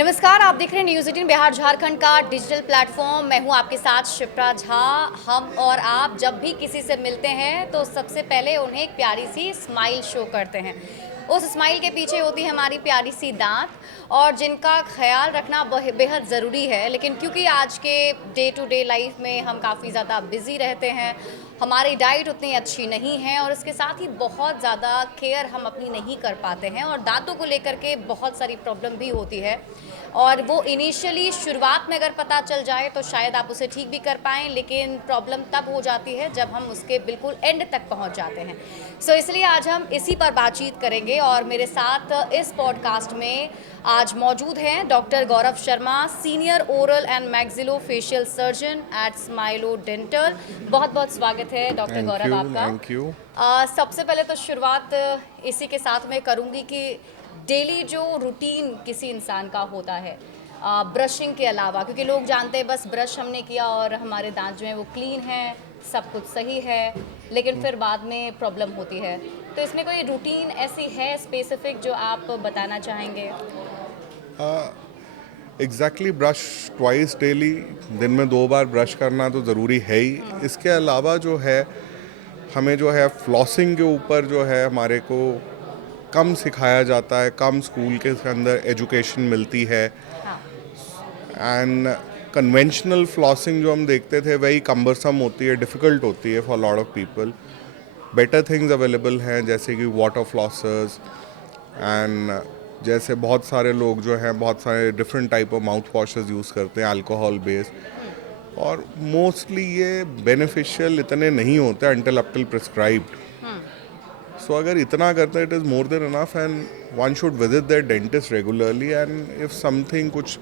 नमस्कार, आप देख रहे हैं न्यूज़ 18 बिहार झारखंड का डिजिटल प्लेटफॉर्म। मैं हूं आपके साथ शिप्रा झा। हम और आप जब भी किसी से मिलते हैं तो सबसे पहले उन्हें एक प्यारी सी स्माइल शो करते हैं। उस स्माइल के पीछे होती है हमारी प्यारी सी दांत, और जिनका ख्याल रखना बेहद ज़रूरी है। लेकिन क्योंकि आज के डे टू डे लाइफ में हम काफ़ी ज़्यादा बिज़ी रहते हैं, हमारी डाइट उतनी अच्छी नहीं है और इसके साथ ही बहुत ज़्यादा केयर हम अपनी नहीं कर पाते हैं, और दांतों को लेकर के बहुत सारी प्रॉब्लम भी होती है। और वो इनिशियली शुरुआत में अगर पता चल जाए तो शायद आप उसे ठीक भी कर पाएँ, लेकिन प्रॉब्लम तब हो जाती है जब हम उसके बिल्कुल एंड तक पहुंच जाते हैं। सो इसलिए आज हम इसी पर बातचीत करेंगे, और मेरे साथ इस पॉडकास्ट में आज मौजूद हैं doctor Gaurav Sharma, senior oral and maxillofacial surgeon at Smilo dental. बहुत बहुत स्वागत है डॉक्टर गौरव आपका। Thank you. सबसे पहले तो शुरुआत इसी के साथ मैं करूंगी कि डेली जो रूटीन किसी इंसान का होता है ब्रशिंग के अलावा, क्योंकि लोग जानते हैं बस ब्रश हमने किया और हमारे दांत जो हैं वो क्लीन हैं, सब कुछ सही है, लेकिन फिर बाद में प्रॉब्लम होती है। तो इसमें कोई रूटीन ऐसी है स्पेसिफिक जो आप बताना चाहेंगे? एग्जैक्टली ब्रश ट्वाइस डेली, दिन में 2 बार ब्रश करना तो ज़रूरी है ही। इसके अलावा जो है हमें जो है फ्लॉसिंग के ऊपर जो है हमारे को कम सिखाया जाता है, कम स्कूल के अंदर एजुकेशन मिलती है। हाँ। एंड कन्वेंशनल फ्लॉसिंग जो हम देखते थे वही कम्बरसम होती है, डिफ़िकल्ट होती है for lot of people. Better things available हैं जैसे कि वाटर फ्लॉसर्स एंड जैसे बहुत सारे लोग जो हैं बहुत सारे different type of mouth washes use करते हैं अल्कोहल बेस्ड, और मोस्टली ये बेनिफिशियल इतने नहीं होते until up till prescribed. So अगर इतना करते हैं it is more than enough, and one should visit their dentist regularly. And if something कुछ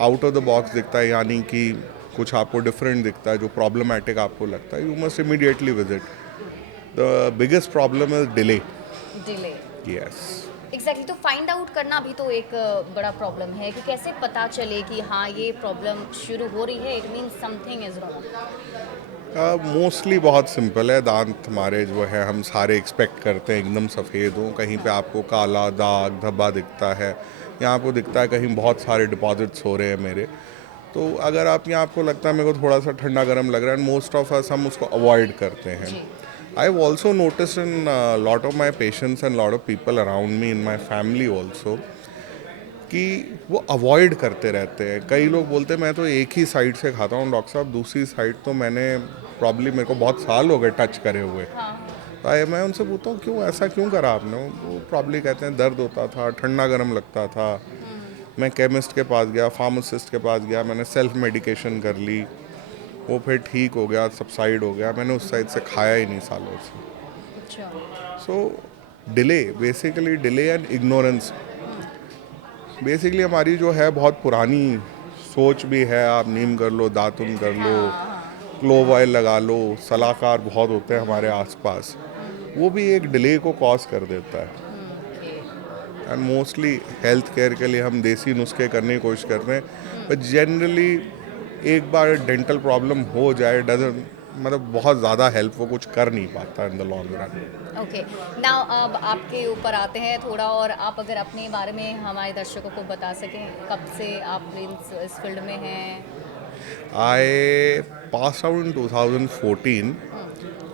आउट ऑफ द बॉक्स दिखता है, यानी कि कुछ आपको डिफरेंट दिखता है, जो प्रॉब्लमैटिक आपको लगता है, you must immediately visit. The biggest problem is delay. Delay. Yes. Exactly. तो फाइंड आउट करना भी तो एक बड़ा प्रॉब्लम है कि कैसे पता चले कि हाँ ये प्रॉब्लम शुरू हो रही है, it means something is wrong. Mostly बहुत सिंपल है। दांत हमारे जो है हम सारे एक्सपेक्ट करते हैं एकदम सफ़ेद हो, कहीं पे आपको काला दाग धब्बा दिखता है, यहाँ आपको दिखता है कहीं बहुत सारे डिपॉजिट्स हो रहे हैं मेरे। तो अगर आप यहाँ आपको लगता है मेरे को थोड़ा सा ठंडा गर्म लग रहा है, मोस्ट ऑफ अस हम उसको अवॉइड करते हैं। जी। I have also notice in lot of my patients and lot of people around me in my family also कि वो अवॉइड करते रहते हैं। कई लोग बोलते हैं मैं तो एक ही साइड से खाता हूँ डॉक्टर साहब, दूसरी साइड तो मैंने प्रॉब्ली मेरे को बहुत साल हो गए टच करे हुए। हाँ। मैं उनसे पूछता हूँ क्यों ऐसा क्यों करा आपने, वो प्रॉब्ली कहते हैं दर्द होता था, ठंडा गर्म लगता था। मैं केमिस्ट के पास गया, फार्मासिस्ट के पास गया, मैंने सेल्फ मेडिकेशन कर ली, वो फिर ठीक हो गया, सबसाइड हो गया, मैंने उस साइड से खाया ही नहीं सालों से। अच्छा। So delay, basically delay and ignorance. Basically हमारी जो है बहुत पुरानी सोच भी है, आप नीम कर लो, दातुन कर लो, हाँ। क्लोव ऑयल लगा लो, सलाहकार बहुत होते हैं हमारे आसपास, वो भी एक डिले को कॉज कर देता है। एंड मोस्टली हेल्थ केयर के लिए हम देसी नुस्खे करने की कोशिश कर रहे हैं, बट जनरली एक बार डेंटल प्रॉब्लम हो जाए डजन मतलब बहुत ज़्यादा हेल्प वो कुछ कर नहीं पाता in the long run. Okay. Now अब आपके ऊपर आते हैं थोड़ा, और आप अगर अपने बारे में हमारे दर्शकों को बता सकें, कब से आप इस फील्ड में हैं? I passed out in 2014.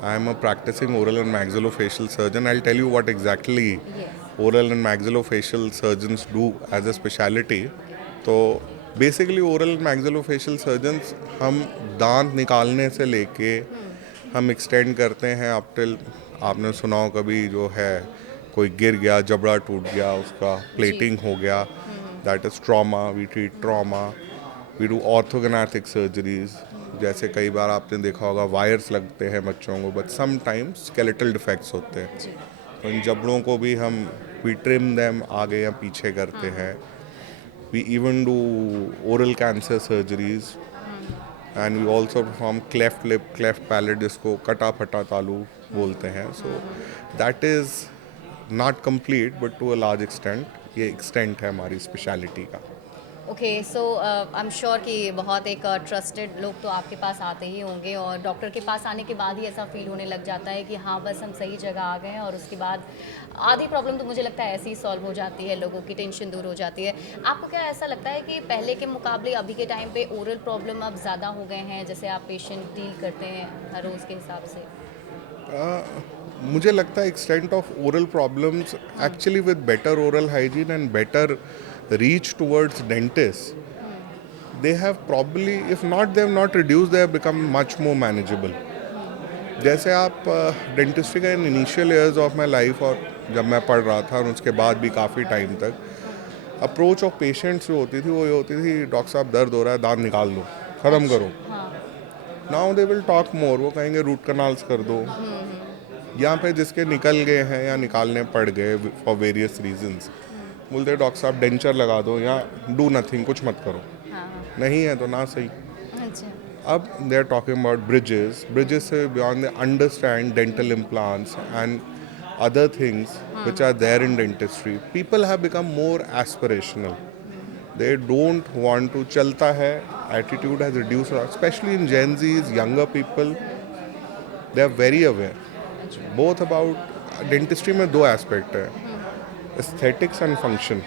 I am a practicing oral and maxillofacial surgeon. I'll tell you what exactly yes. oral and maxillofacial surgeons do as a specialty. तो बेसिकली ओरल मैक्सिलोफेशियल सर्जन्स हम दांत निकालने से लेके हम extend करते हैं up till, आपने सुना हो कभी जो है कोई गिर गया, जबड़ा टूट गया, उसका जी। प्लेटिंग हो गया, that is trauma, we treat trauma. We do orthognathic surgeries, जैसे कई बार आपने देखा होगा वायर्स लगते हैं बच्चों को, but sometimes skeletal defects होते हैं, जी। तो इन जबड़ों को भी हम वी ट्रिम देम आगे या पीछे करते हैं। We even do oral cancer surgeries, and we also perform cleft lip, cleft palate, जिसको कटा फटा तालू बोलते हैं। So that is not complete but to a large extent ये एक्सटेंट है हमारी स्पेशलिटी का। Okay so I am sure कि बहुत एक ट्रस्टेड लोग तो आपके पास आते ही होंगे और डॉक्टर के पास आने के बाद ही ऐसा फील होने लग जाता है कि हाँ बस हम सही जगह आ गए हैं और उसके बाद आधी प्रॉब्लम तो मुझे लगता है ऐसे ही सॉल्व हो जाती है, लोगों की टेंशन दूर हो जाती है। आपको क्या ऐसा लगता है कि पहले के मुकाबले अभी के टाइम पे ओरल प्रॉब्लम अब ज़्यादा हो गए हैं, जैसे आप पेशेंट डील करते हैं हर रोज़ के हिसाब से? मुझे लगता है extent of oral problems actually with better oral hygiene and better reach towards dentist they have probably if not they have not reduce they have become much more manageable. जैसे आप डेंटिस्ट्री का in initial years of my life और जब मैं पढ़ रहा था और उसके बाद भी काफ़ी टाइम तक अप्रोच ऑफ पेशेंट्स जो होती थी वो ये होती थी, डॉक्टर साहब दर्द हो रहा है दांत निकाल दो ख़त्म करो। हाँ। Now they will talk more, वो कहेंगे रूट कनाल्स कर दो। यहाँ पे जिसके निकल गए हैं या निकालने पड़ गए फॉर वेरियस रीजंस बोलते डॉक्टर साहब डेंचर लगा दो या डू नथिंग, कुछ मत करो। हाँ हाँ। नहीं है तो ना सही। अच्छा। अब they are talking about bridges से beyond they understand dental implants and other things which are there in dentistry. People have become more aspirational. They don't want to chalta hai, attitude has reduced a lot, especially in Gen Z's, younger people. They are very aware. Both about dentistry में दो aspect है, aesthetics and function.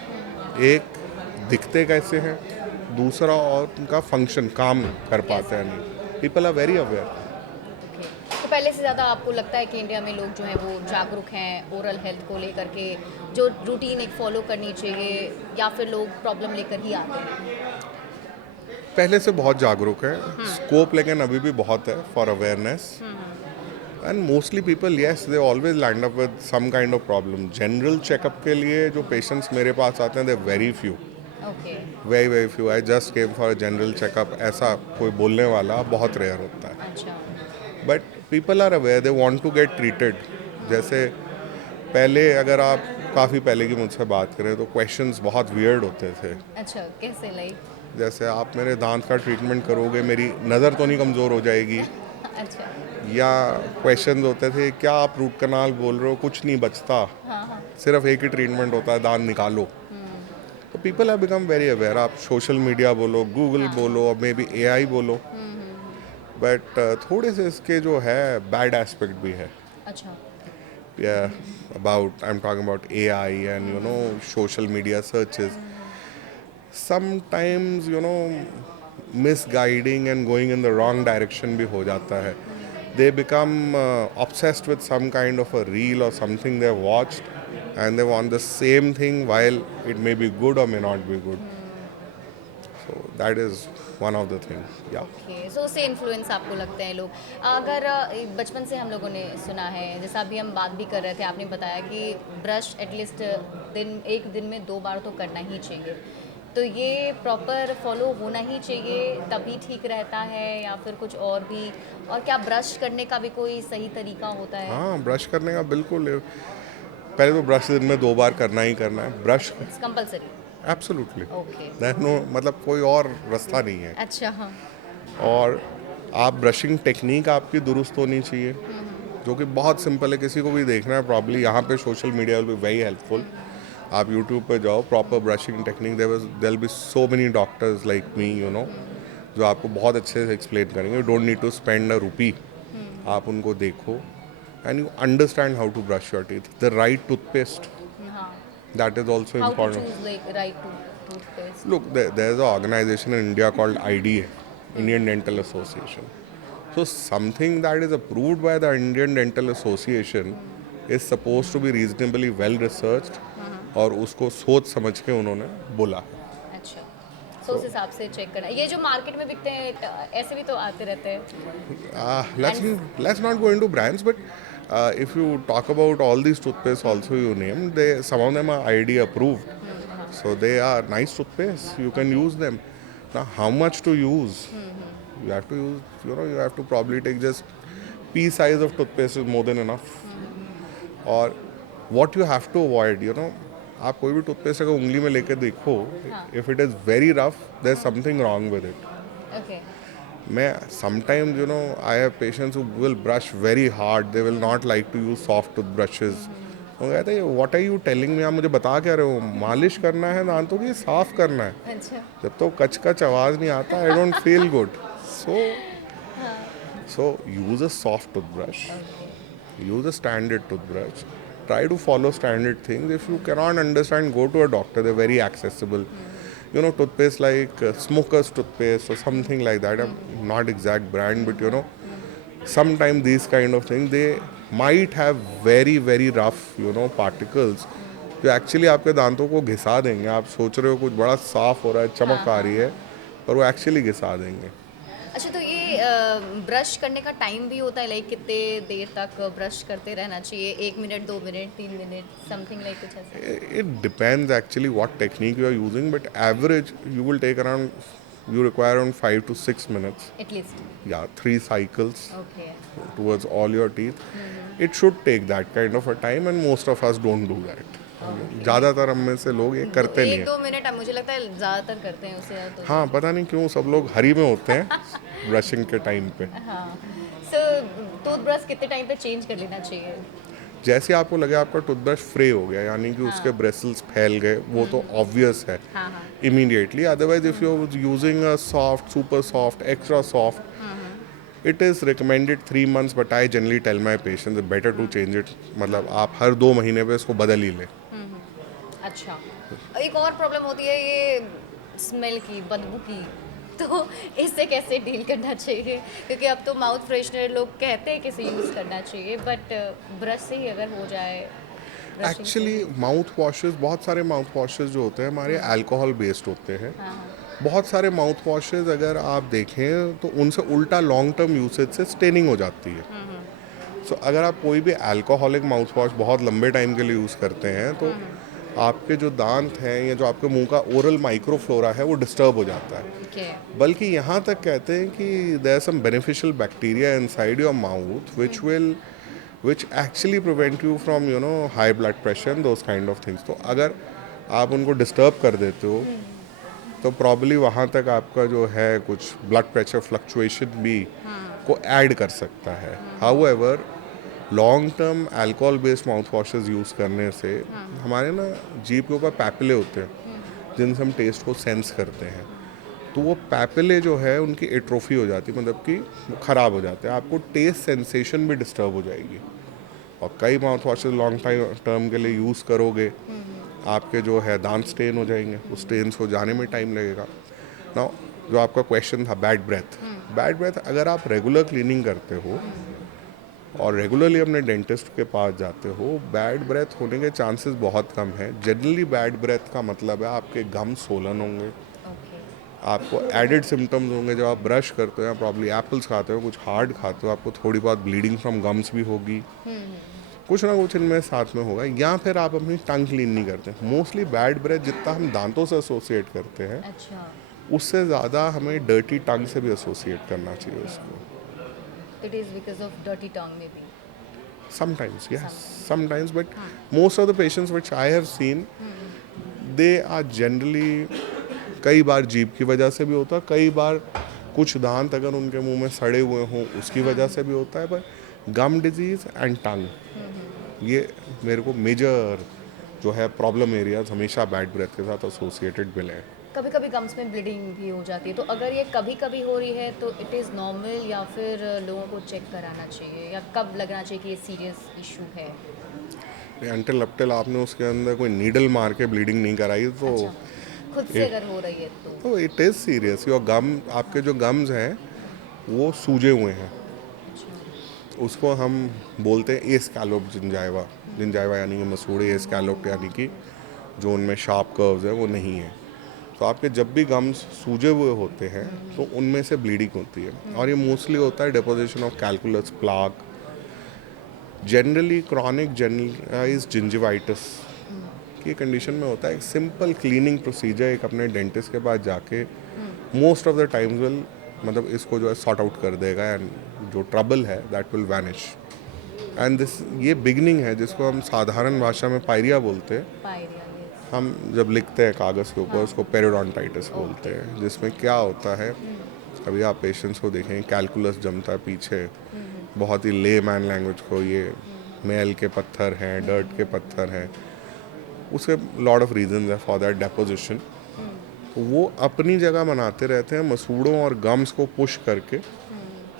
एक दिखते कैसे हैं, दूसरा और उनका फंक्शन काम कर पाते हैं नहीं। People are very aware. तो पहले से ज़्यादा आपको लगता है कि इंडिया में लोग जो हैं वो जागरूक हैं ओरल हेल्थ को लेकर के, जो रूटीन एक फॉलो करनी चाहिए, या फिर लोग प्रॉब्लम लेकर ही आते हैं? पहले से बहुत जागरूक है, स्कोप लेकिन अभी भी बहुत है for awareness. And mostly people yes they always land up with some kind of problem. General checkup के लिए जो पेशेंट्स मेरे पास आते हैं they very few, okay. Very few. I just came for general checkup, ऐसा कोई बोलने वाला बहुत रेयर होता है। अच्छा। But people are aware, they want to get treated. जैसे पहले अगर आप काफ़ी पहले की मुझसे बात करें तो क्वेश्चंस बहुत वियर्ड होते थे। अच्छा, कैसे लाइक? जैसे आप मेरे दांत का ट्रीटमेंट करोगे, मेरी नज़र तो नहीं कमज़ोर हो जाएगी? अच्छा। या क्वेश्चंस होते थे क्या आप रूट कनाल बोल रहे हो, कुछ नहीं बचता, हाँ हाँ। सिर्फ एक ही ट्रीटमेंट होता है दांत निकालो। तो people have become very aware. आप सोशल मीडिया बोलो, गूगल बोलो और मे बी एआई बोलो, बट थोड़े से इसके जो है बैड एस्पेक्ट भी है। अच्छा। About I am talking about AI and you know social media searches sometimes you know misguiding and going in the wrong direction भी हो जाता है। They become obsessed with some kind of a reel or something they've watched and they want the same thing while it may be good or may not be good. So that is one of the things. Yeah. Okay, so उससे influence आपको लगते हैं लोग? अगर बचपन से हम लोगों ने सुना है, जैसा अभी हम बात भी कर रहे थे, आपने बताया कि ब्रश एटलीस्ट एक दिन में 2 बार तो करना ही चाहिए, तो ये प्रॉपर फॉलो होना ही चाहिए तभी ठीक रहता है या फिर कुछ और भी? और क्या ब्रश करने का भी कोई सही तरीका होता है? हाँ, ब्रश करने का बिल्कुल। पहले तो ब्रश दिन में 2 बार करना ही करना है। Brush it's compulsory? Absolutely, okay. No मतलब कोई और रास्ता नहीं है। अच्छा। हाँ। और आप ब्रशिंग टेक्निक आपकी दुरुस्त होनी चाहिए, जो कि बहुत सिंपल है, किसी को भी देखना है प्रॉब्ली। यहाँ पे social media will be very helpful. आप यूट्यूब पे जाओ, proper brushing technique, there will be so many doctors like me you know जो आपको बहुत अच्छे से एक्सप्लेन करेंगे। You don't need to spend a rupee. आप उनको देखो and you understand how to brush your teeth, the right toothpaste, हाँ। That is also how to important. Choose like right toothpaste? Look, there is an organization in India called IDA, Indian Dental Association. So something that is approved by the Indian Dental Association is supposed to be reasonably well researched और उसको सोच समझ के उन्होंने बोला है। अच्छा, तो उस हिसाब से चेक करना। ये जो मार्केट में बिकते हैं ऐसे भी तो आते रहते हैं। Let's not go into brands, but if you talk about all these toothpaste also you name, some of them are IDA approved. So they are nice toothpaste. You can use them. Now, how much to use? You have to use. You have to probably take just pea size of toothpaste is more than enough. Or what you have to avoid. आप कोई भी toothpaste अगर उंगली में लेके देखो, if it is very rough, there's something wrong with it. Okay. मैं sometimes I have patients who will brush very hard. They will not like to use soft toothbrushes. वो कहते हैं what are you telling me, आप मुझे बता क्या रहे हो, मालिश करना है दांतों की, साफ करना है। अच्छा। जब तो कच कच आवाज़ नहीं आता, I don't feel good. So so use a soft toothbrush, use a standard toothbrush, try to follow standard things. If you cannot understand, go to a doctor, they're very accessible. You know, toothpaste like smoker's toothpaste or something like that, not exact brand, but you know, sometimes these kind of things, they might have very very rough, you know, particles जो actually आपके दांतों को घिसा देंगे। आप सोच रहे हो कुछ बड़ा साफ हो रहा है, चमक आ रही है, पर वो एक्चुअली घिसा देंगे। अच्छा, तो ये ब्रश करने का टाइम भी होता है, लाइक कितने देर तक ब्रश करते रहना चाहिए? 1 minute, 2 minute, 3 minute, something like कुछ ऐसा? It depends actually what technique you are using, but average you will take around, you require around 5 to 6 minutes. At least. Yeah, 3 cycles okay. towards all your teeth. It should take that kind of a time, and most of us don't do that. ज़्यादातर हम में से लोग ये करते नहीं एक हैं। 2 मिनट मुझे लगता है ज़्यादातर करते हैं, उससे ज़्यादा तो हाँ, पता नहीं क्यों सब लोग हरी में होते हैं ब्रशिंग के टाइम पे। हाँ। सो टूथब्रश कितने टाइम पे चेंज कर लेना चाहिए? जैसे आपको लगे आपका टूथब्रश फ्रे हो गया, यानी कि उसके ब्रेसल्स फैल गए, वो तो ऑब्वियस है हाँ हाँ। Immediately. Otherwise if you are using a soft, super soft, extra soft, it is recommended 3 months, but I generally tell my patients better to change it. मतलब आप हर 2 महीने पे इसको बदल ही लें। अच्छा, एक और प्रॉब्लम होती है ये स्मेल की, बदबू की, तो इससे कैसे डील करना चाहिए? क्योंकि अब तो माउथ फ्रेशनर लोग कहते हैं कि इसे यूज़ करना चाहिए, बट ब्रश से ही अगर हो जाए, brushing से। एक्चुअली माउथ वॉशेस, बहुत सारे माउथ वॉशेस जो होते हैं हमारे अल्कोहल बेस्ड होते हैं। हाँ हाँ। बहुत सारे माउथ वॉशेस अगर आप देखें तो उनसे उल्टा लॉन्ग टर्म यूसेज से स्टेनिंग हो जाती है। सो अगर आप कोई भी अल्कोहलिक माउथ वॉश बहुत लंबे टाइम के लिए यूज़ करते हैं तो आपके जो दांत हैं या जो आपके मुंह का ओरल माइक्रोफ्लोरा है वो डिस्टर्ब हो जाता है। ओके। बल्कि यहाँ तक कहते हैं कि there are some beneficial bacteria inside your mouth which actually prevent you from, you know, high blood pressure and those kind of things. तो अगर आप उनको डिस्टर्ब कर देते हो तो प्रॉब्ली वहाँ तक आपका जो है कुछ ब्लड प्रेशर फ्लक्चुएशन भी को ऐड कर सकता है। However long term alcohol based mouth washes use करने से हमारे ना जीभ के ऊपर पैपिले होते हैं जिनसे हम टेस्ट को सेंस करते हैं, तो वो पैपिले जो है उनकी एट्रोफी हो जाती है, मतलब कि वो ख़राब हो जाते हैं, आपको टेस्ट सेंसेशन भी डिस्टर्ब हो जाएगी। और कई mouth washes long time term के लिए यूज़ करोगे आपके जो है दांत स्टेन हो जाएंगे, उस स्टेन्स को जाने में टाइम लगेगा। नाउ जो आपका क्वेश्चन था बैड ब्रेथ, अगर आप रेगुलर क्लीनिंग करते हो और रेगुलरली अपने डेंटिस्ट के पास जाते हो, बैड ब्रेथ होने के चांसेस बहुत कम हैं। जनरली बैड ब्रेथ का मतलब है आपके गम सोलन होंगे, ओके। आपको एडिड सिम्टम्स होंगे जब आप ब्रश करते हो या प्रॉब्ली एप्पल्स खाते हो, कुछ हार्ड खाते हो, आपको थोड़ी बहुत ब्लीडिंग फ्रॉम गम्स भी होगी, कुछ ना कुछ इनमें साथ में होगा। या फिर आप अपनी टंग क्लीन नहीं करते। मोस्टली बैड ब्रेथ जितना हम दांतों से एसोसिएट करते हैं अच्छा, उससे ज़्यादा हमें डर्टी टंग से भी एसोसिएट करना चाहिए उसको। It is because of dirty tongue may be. Sometimes, yes, sometimes, but most of the patients which I have seen, they are generally, कई बार जीभ की वजह से भी होता है, कई बार कुछ दांत अगर उनके मुंह में सड़े हुए हों उसकी वजह से भी होता है, पर गम डिजीज एंड टंग ये मेरे को मेजर जो है प्रॉब्लम एरियाज हमेशा बैड ब्रेथ के साथ एसोसिएटेड मिले हैं। कभी कभी गम्स में ब्लीडिंग भी हो जाती है, तो अगर ये कभी कभी हो रही है तो इट इज़ नॉर्मल या फिर लोगों को चेक कराना चाहिए, या कब लगना चाहिए कि ये सीरियस इशू है? अंटिल अपटिल आपने उसके अंदर कोई नीडल मार के ब्लीडिंग नहीं कराई तो अच्छा, खुद से अगर हो रही है तो? It is serious. योर गम, आपके जो गम्स हैं वो सूजे हुए हैं, उसको हम बोलते हैं ए स्कैलोप जिंजाइवा यानी कि मसूड़े, ए स्कैलोप यानी कि जो उनमें शार्प कर्व्स है वो नहीं है। तो आपके जब भी गम्स सूजे हुए होते हैं तो उनमें से ब्लीडिंग होती है, और ये मोस्टली होता है deposition of calculus plaque, generally chronic generalized gingivitis की कंडीशन में होता है। एक सिंपल क्लीनिंग प्रोसीजर एक अपने डेंटिस्ट के पास जाके most of the times will, मतलब इसको जो है सॉर्ट आउट कर देगा, एंड जो ट्रबल है that will vanish. And this, ये बिगनिंग है जिसको हम साधारण भाषा में पायरिया बोलते हैं। पायरिया, हम जब लिखते हैं कागज़ के ऊपर उसको पेरियोडोंटाइटिस बोलते हैं, जिसमें क्या होता है, अभी आप पेशेंट्स को देखें कैलकुलस जमता है पीछे, बहुत ही ले मैन लैंग्वेज को ये मैल के पत्थर हैं, डर्ट के पत्थर हैं, उसके लॉट ऑफ रीजंस है फॉर दैट डेपोजिशन। तो वो अपनी जगह बनाते रहते हैं, मसूड़ों और गम्स को पुश करके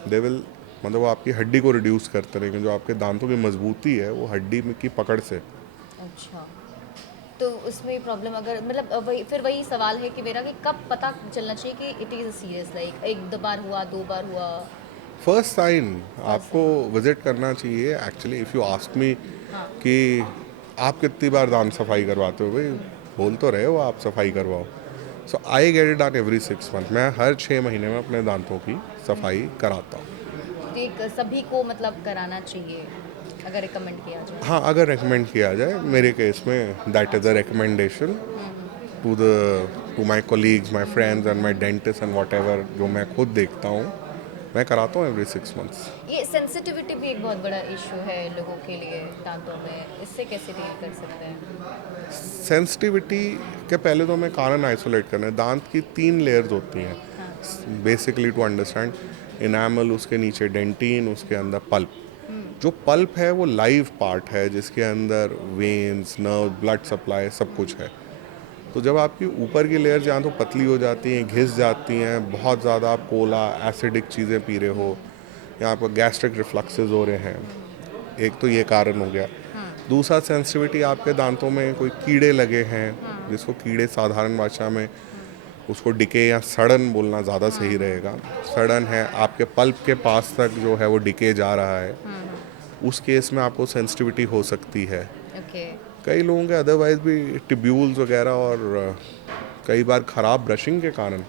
दे विल, मतलब वो आपकी हड्डी को रिड्यूस करते रहेंगे। जो आपके दांतों की मजबूती है वो हड्डी में की पकड़ से। अच्छा, तो उसमें प्रॉब्लम अगर मतलब वही सवाल है कि मेरा कि कब पता चलना चाहिए कि इट इज़ सीरियस, लाइक एक दो बार हुआ, दो बार हुआ? फर्स्ट साइन आपको विजिट करना चाहिए actually. If you ask me हाँ। कि आप कितनी बार दांत सफाई करवाते हो, भाई बोल तो रहे हो आप सफाई करवाओ। So I get it done every 6 month. मैं हर 6 महीने में अपने दांतों की सफाई कराता हूँ। तो एक सभी को मतलब कराना चाहिए अगर रिकमेंड किया जाए? हाँ, अगर रेकमेंड किया जाए, मेरे केस में that is a recommendation to my colleagues, my friends and my dentist and whatever, जो मैं खुद देखता हूँ, मैं कराता हूँ एवरी 6 मंथ्स। ये सेंसिटिविटी भी एक बहुत बड़ा इशू है लोगों के लिए दांतों में, इससे कैसे डील कर सकते हैं? सेंसिटिविटी के पहले तो हमें कारण आइसोलेट करना है। दांत की 3 लेयर्स होती हैं बेसिकली टू अंडरस्टैंड। इनामल, उसके नीचे डेंटिन, उसके अंदर पल्प। जो पल्प है वो लाइव पार्ट है जिसके अंदर वेन्स, नर्व, ब्लड सप्लाई सब कुछ है। तो जब आपकी ऊपर की लेयर्स यहाँ तो पतली हो जाती हैं, घिस जाती हैं, बहुत ज़्यादा आप कोला एसिडिक चीज़ें पी रहे हो, या आपको गैस्ट्रिक रिफ्लक्सेस हो रहे हैं, एक तो ये कारण हो गया। दूसरा, सेंसिटिविटी आपके दांतों में कोई कीड़े लगे हैं, जिसको कीड़े साधारण भाषा में उसको डिके या सड़न बोलना ज़्यादा सही रहेगा। सड़न है, आपके पल्प के पास तक जो है वो डिके जा रहा है, उस केस में आपको सेंसिटिविटी हो सकती है। ओके। कई लोगों के अदरवाइज भी टिब्यूल्स वगैरह और कई बार ख़राब ब्रशिंग के कारण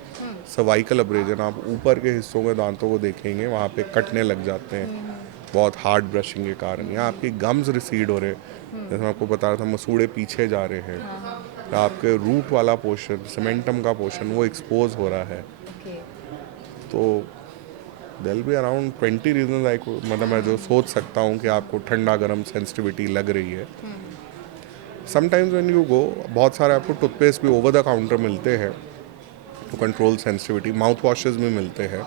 सर्वाइकल अब्रेजन, आप ऊपर के हिस्सों में दांतों को देखेंगे वहाँ पे कटने लग जाते हैं बहुत हार्ड ब्रशिंग के कारण, या आपकी गम्स रिसीड हो रहे, जैसे मैं आपको बता रहा था मसूड़े पीछे जा रहे हैं, या आपके रूट वाला पोर्शन, सीमेंटम का पोर्शन वो एक्सपोज हो रहा है। ओके। तो देल बी अराउंड 20 रीजन आई को, मतलब मैं जो सोच सकता हूँ कि आपको ठंडा गर्म सेंसिटिविटी लग रही है। समटाइम्स व्हेन यू गो, बहुत सारे आपको टूथपेस्ट भी ओवर द काउंटर मिलते हैं to control sensitivity, mouth washes भी मिलते हैं।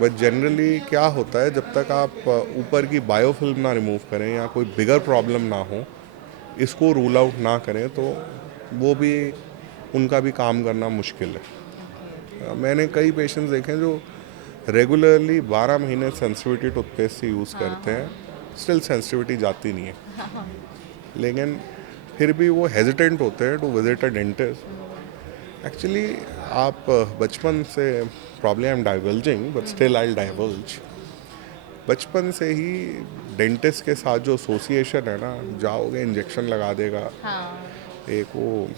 बट जनरली क्या होता है, जब तक आप ऊपर की बायोफिल्म ना रिमूव करें या कोई बिगर प्रॉब्लम ना हो, इसको रूल आउट ना करें, तो वो भी, उनका भी काम करना मुश्किल है। मैंने कई पेशेंट्स देखे हैं जो रेगुलरली 12 महीने सेंसिटिविटी टूथपेस्ट से यूज़ करते हैं, स्टिल सेंसिटिविटी जाती नहीं है, लेकिन फिर भी वो हेजिटेंट होते हैं to visit a dentist. Actually आप बचपन से, problem I am divulging but still I divulge, बचपन से ही डेंटिस्ट के साथ जो एसोसिएशन है ना, जाओगे इंजेक्शन लगा देगा, हाँ, एक वो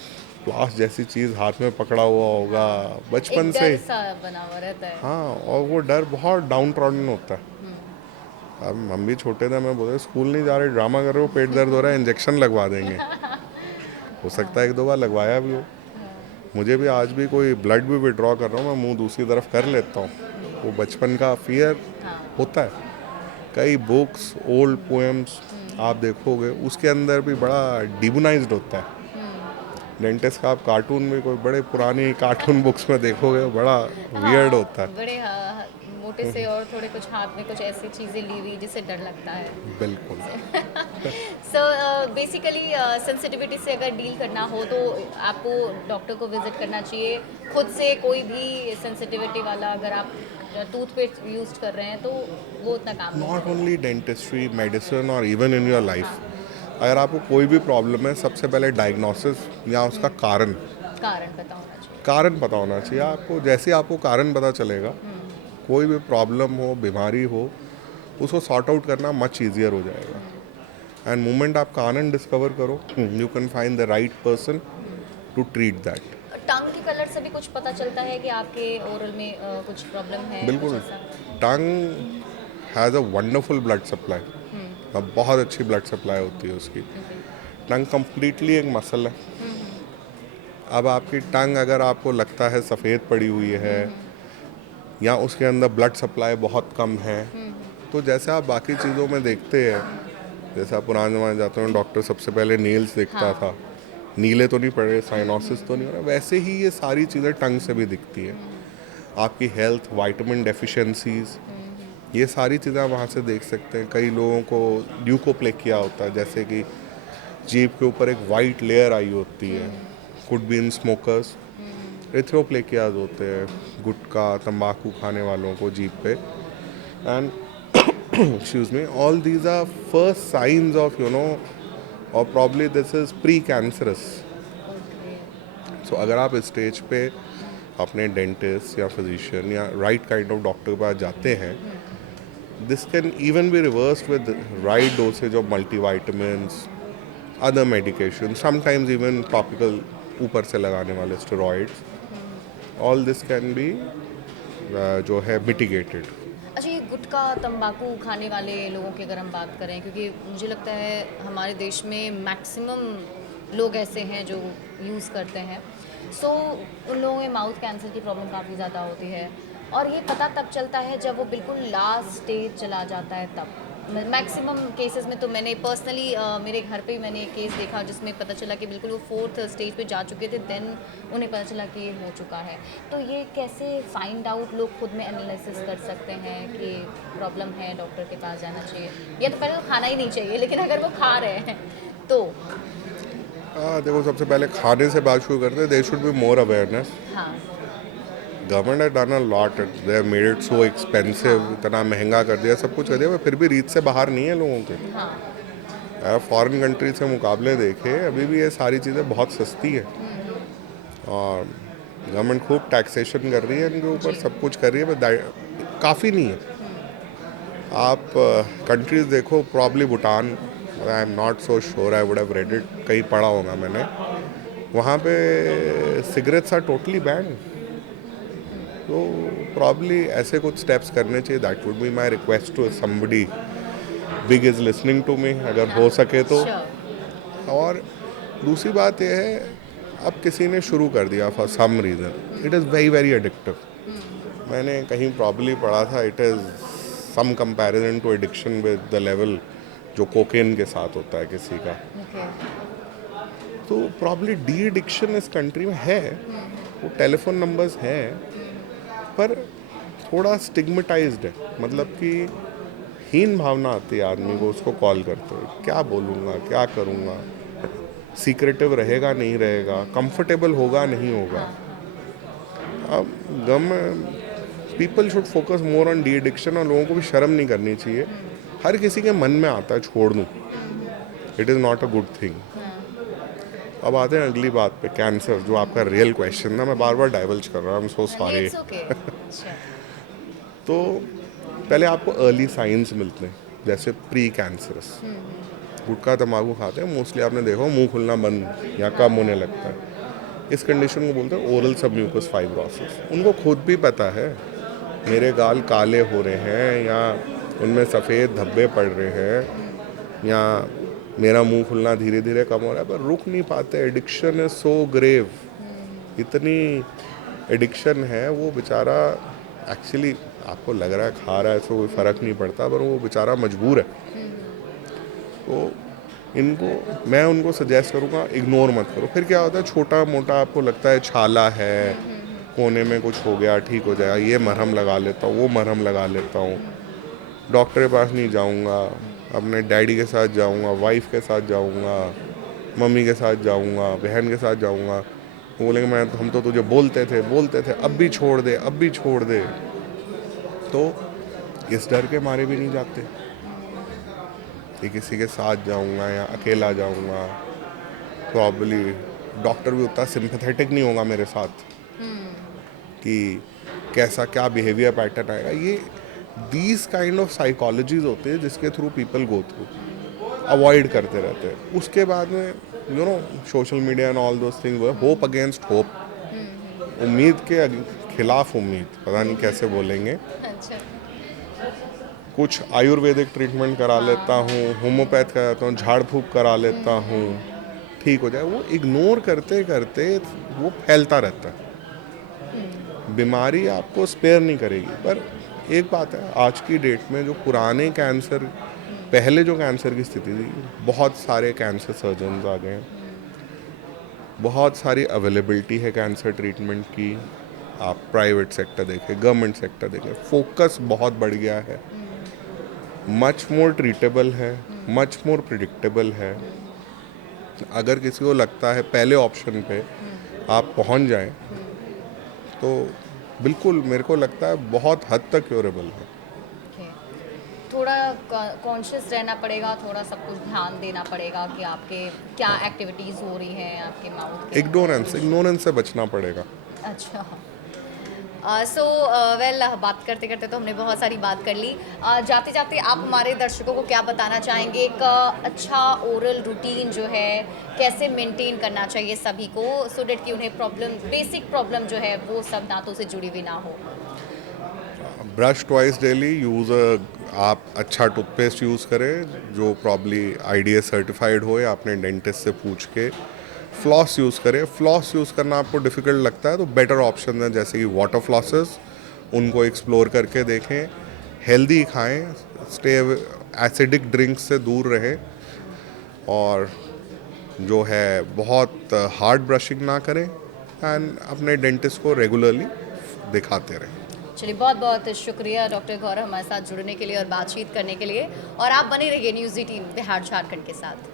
प्लास जैसी चीज़ हाथ में पकड़ा हुआ होगा बचपन एक से। डर सा बना हुआ रहता है। हाँ, और वो डर बहुत डाउन ट्रॉडन होता है। अब हम भी छोटे थे, मैं बोले स्कूल नहीं जा रहे, ड्रामा कर रहे हो, पेट दर्द हो रहा है, इंजेक्शन लगवा देंगे। हो सकता है एक दो बार लगवाया भी हो। मुझे भी आज भी कोई ब्लड भी विड्रॉ कर रहा हूँ, मैं मुंह दूसरी तरफ कर लेता हूँ। वो बचपन का फियर होता है। कई बुक्स, ओल्ड पोएम्स आप देखोगे, उसके अंदर भी बड़ा डिमोनाइज्ड होता है डेंटिस्ट का। आप कार्टून भी कोई बड़े पुरानी कार्टून बुक्स में देखोगे, बड़ा वियर्ड होता है। बड़े मोटे से और थोड़े कुछ हाथ में कुछ ऐसी चीज़ें ली हुई जिससे डर लगता है। बिल्कुल। सो बेसिकली सेंसिटिविटी से अगर डील करना हो तो आपको डॉक्टर को विजिट करना चाहिए। खुद से कोई भी सेंसिटिविटी वाला अगर आप टूथपेस्ट यूज कर रहे हैं तो वो उतना काम नहीं नॉट ओनली डेंटिस्ट्री, मेडिसिन और इवन इन योर लाइफ, अगर आपको कोई भी प्रॉब्लम है, सबसे पहले डायग्नोसिस या उसका कारण कारण पता होना चाहिए। कारण पता होना चाहिए आपको। जैसे आपको कारण पता चलेगा, कोई भी प्रॉब्लम हो, बीमारी हो, उसको सॉर्ट आउट करना मच ईजियर हो जाएगा। एंड मोमेंट आप कारण डिस्कवर करो, you can find the right person to treat that. Tongue के कलर से भी कुछ पता चलता है कि आपके ओरल में कुछ प्रॉब्लम है? बिल्कुल। कुछ ऐसा? Tongue has a wonderful blood supply, अब बहुत अच्छी ब्लड सप्लाई होती है उसकी। टंग कंप्लीटली एक मसल है। अब आपकी टंग अगर आपको लगता है सफ़ेद पड़ी हुई है या उसके अंदर ब्लड सप्लाई बहुत कम है, तो जैसे आप बाकी चीज़ों में देखते हैं, जैसे आप पुराने ज़माने जाते हैं, डॉक्टर सबसे पहले नील्स देखता था, नीले तो नहीं पड़ रहे, साइनोसिस तो नहीं हो रहा, वैसे ही ये सारी चीज़ें टंग से भी दिखती है। आपकी हेल्थ, विटामिन डेफिशिएंसीज, ये सारी चीज़ें आप वहाँ से देख सकते हैं। कई लोगों को ल्यूकोप्लेकिया होता है, जैसे कि जीभ के ऊपर एक वाइट लेयर आई होती है, कुड बी इन स्मोकर्स। एरिथ्रोप्लेकियाज होते हैं गुटखा तंबाकू खाने वालों को जीभ पे, and excuse me, all these are first signs of, you know, or probably this is pre-cancerous. So अगर आप इस स्टेज पे अपने डेंटिस्ट या फिजिशियन या राइट काइंड ऑफ डॉक्टर के पास जाते हैं, this can even be reversed with right dosage of multivitamins, other medication, sometimes even topical ऊपर से लगाने वाले steroids. All this can be जो है मिटिगेटेड। अच्छा, ये गुटखा तंबाकू खाने वाले लोगों की अगर हम बात करें, क्योंकि मुझे लगता है हमारे देश में मैक्सिमम लोग ऐसे हैं जो यूज़ करते हैं, सो उन लोगों में माउथ कैंसर की प्रॉब्लम काफ़ी ज़्यादा होती है, और ये पता तब चलता है जब वो बिल्कुल लास्ट स्टेज चला जाता है तब। मैक्सिमम केसेस में तो मैंने पर्सनली मेरे घर पे ही मैंने एक केस देखा जिसमें पता चला कि बिल्कुल वो 4th स्टेज पे जा चुके थे, देन उन्हें पता चला कि ये हो चुका है। तो ये कैसे फाइंड आउट लोग खुद में एनालिसिस कर सकते हैं कि प्रॉब्लम है, डॉक्टर के पास जाना चाहिए, या तो पहले तो खाना ही नहीं चाहिए, लेकिन अगर वो खा रहे हैं तो? देखो, सबसे पहले खाने से बात शुरू करते हैं। There should be more awareness. हाँ, government have done a lot, they have made it so expensive, इतना महंगा कर दिया, सब कुछ कर दिया, पर फिर भी रीच से बाहर नहीं है लोगों के। हाँ, फॉरेन कंट्री से मुकाबले देखे, अभी भी ये सारी चीज़ें बहुत सस्ती है, और गवर्नमेंट खूब टैक्सेशन कर रही है इनके ऊपर, सब कुछ कर रही है, पर काफ़ी नहीं है। आप कंट्रीज देखो, probably Bhutan, I am not so sure, I would have read it, कहीं पढ़ा होगा मैंने, वहाँ पे सिगरेट्स आर टोटली बैन। तो प्रॉब्ली ऐसे कुछ स्टेप्स करने चाहिए। That would be my request to somebody big is listening to me, अगर हो सके तो। श्योर। और दूसरी बात यह है, अब किसी ने शुरू कर दिया for some reason, it is very very addictive. मैंने कहीं प्रॉब्ली पढ़ा था, it is some comparison to addiction with the level जो कोकेन के साथ होता है किसी का। तो प्रॉब्ली डी एडिक्शन इस कंट्री में है, वो टेलीफोन नंबर्स हैं, पर थोड़ा स्टिग्मेटाइज्ड है, मतलब कि हीन भावना आती है आदमी को उसको कॉल करते हुए, क्या बोलूँगा, क्या करूँगा, सीक्रेटिव रहेगा नहीं रहेगा, कंफर्टेबल होगा नहीं होगा। अब people should focus more on de addiction, और लोगों को भी शर्म नहीं करनी चाहिए। हर किसी के मन में आता है छोड़ दूँ, it is not a good thing. अब आते हैं अगली बात पे, कैंसर, जो आपका रियल क्वेश्चन था। मैं बार बार डाइवर्ज कर रहा हूँ, I am so sorry. It's okay. अच्छा, तो पहले आपको अर्ली साइंस मिलते हैं, जैसे प्री कैंसरस। गुटखा तंबाकू खाते हैं मोस्टली, आपने देखा मुंह खुलना बंद या कम होने लगता है, इस कंडीशन को बोलते हैं ओरल सबम्यूकस फाइब्रोसिस। उनको खुद भी पता है मेरे गाल काले हो रहे हैं, या उनमें सफ़ेद धब्बे पड़ रहे हैं, या मेरा मुंह खुलना धीरे धीरे कम हो रहा है, पर रुक नहीं पाते। एडिक्शन इज सो ग्रेव, इतनी एडिक्शन है, वो बेचारा एक्चुअली आपको लग रहा है खा रहा है तो कोई फ़र्क नहीं पड़ता, पर वो बेचारा मजबूर है। तो इनको मैं उनको सजेस्ट करूँगा, इग्नोर मत करो। फिर क्या होता है, छोटा मोटा आपको लगता है छाला है, कोने में कुछ हो गया, ठीक हो जाएगा, ये मरहम लगा लेता हूँ, वो मरहम लगा लेता हूँ, डॉक्टर के पास नहीं जाऊँगा, अपने डैडी के साथ जाऊँगा, वाइफ के साथ जाऊँगा, मम्मी के साथ जाऊँगा, बहन के साथ जाऊँगा, वो बोलेंगे मैं हम तो तुझे बोलते थे, अब भी छोड़ दे, अब भी छोड़ दे। तो इस डर के मारे भी नहीं जाते कि किसी के साथ जाऊँगा या अकेला जाऊँगा। प्रॉब्ली डॉक्टर भी उतना सिंपैथेटिक नहीं होगा मेरे साथ कि कैसा क्या बिहेवियर पैटर्न आएगा। ये दीज काइंड ऑफ साइकोलॉजीज होते हैं जिसके through people go through, avoid करते रहते हैं। उसके बाद में you know social media and all those things, hope against hope, उम्मीद के खिलाफ उम्मीद, पता नहीं कैसे बोलेंगे। अच्छा, कुछ आयुर्वेदिक ट्रीटमेंट करा लेता हूँ, होम्योपैथ कराता हूँ, झाड़ फूँक करा लेता हूँ, ठीक हो जाए। वो इग्नोर करते करते वो फैलता रहता है, बीमारी आपको स्पेयर नहीं करेगी। पर एक बात है, आज की डेट में जो पुराने कैंसर, पहले जो कैंसर की स्थिति थी, बहुत सारे कैंसर सर्जन्स आ गए हैं, बहुत सारी अवेलेबिलिटी है कैंसर ट्रीटमेंट की। आप प्राइवेट सेक्टर देखें, गवर्नमेंट सेक्टर देखें, फोकस बहुत बढ़ गया है। मच मोर ट्रीटेबल है, मच मोर प्रिडिक्टेबल है। अगर किसी को लगता है पहले ऑप्शन पे आप पहुंच जाएं तो बिल्कुल मेरे को लगता है बहुत हद तक क्योरेबल है। Okay. थोड़ा कॉन्शियस रहना पड़ेगा, थोड़ा सब कुछ ध्यान देना पड़ेगा कि आपके क्या एक्टिविटीज़ हो रही हैं आपके माउथ के इग्नोरेंस से बचना पड़ेगा। अच्छा। सो वेल बात करते करते तो हमने बहुत सारी बात कर ली। जाते जाते आप हमारे दर्शकों को क्या बताना चाहेंगे, एक अच्छा ओरल रूटीन जो है कैसे मेंटेन करना चाहिए सभी को, सो डेट कि उन्हें बेसिक प्रॉब्लम जो है वो सब दांतों से जुड़ी हुई ना हो। ब्रश ट्वाइस डेली, आप अच्छा टूथपेस्ट यूज़ करें जो प्रॉब्ली IDS सर्टिफाइड हो या अपने डेंटिस्ट से पूछ के। फ्लॉस यूज़ करें। फ्लॉस यूज़ करना आपको डिफ़िकल्ट लगता है तो बेटर ऑप्शन है जैसे कि वाटर फ्लॉसेस, उनको एक्सप्लोर करके देखें। हेल्दी खाएं, स्टे एसिडिक ड्रिंक्स से दूर रहें, और जो है बहुत हार्ड ब्रशिंग ना करें, एंड अपने डेंटिस्ट को रेगुलरली दिखाते रहें। चलिए, बहुत बहुत शुक्रिया डॉक्टर गौरव हमारे साथ जुड़ने के लिए और बातचीत करने के लिए, और आप बने रहिए न्यूज़ 18 बिहार झारखंड के साथ।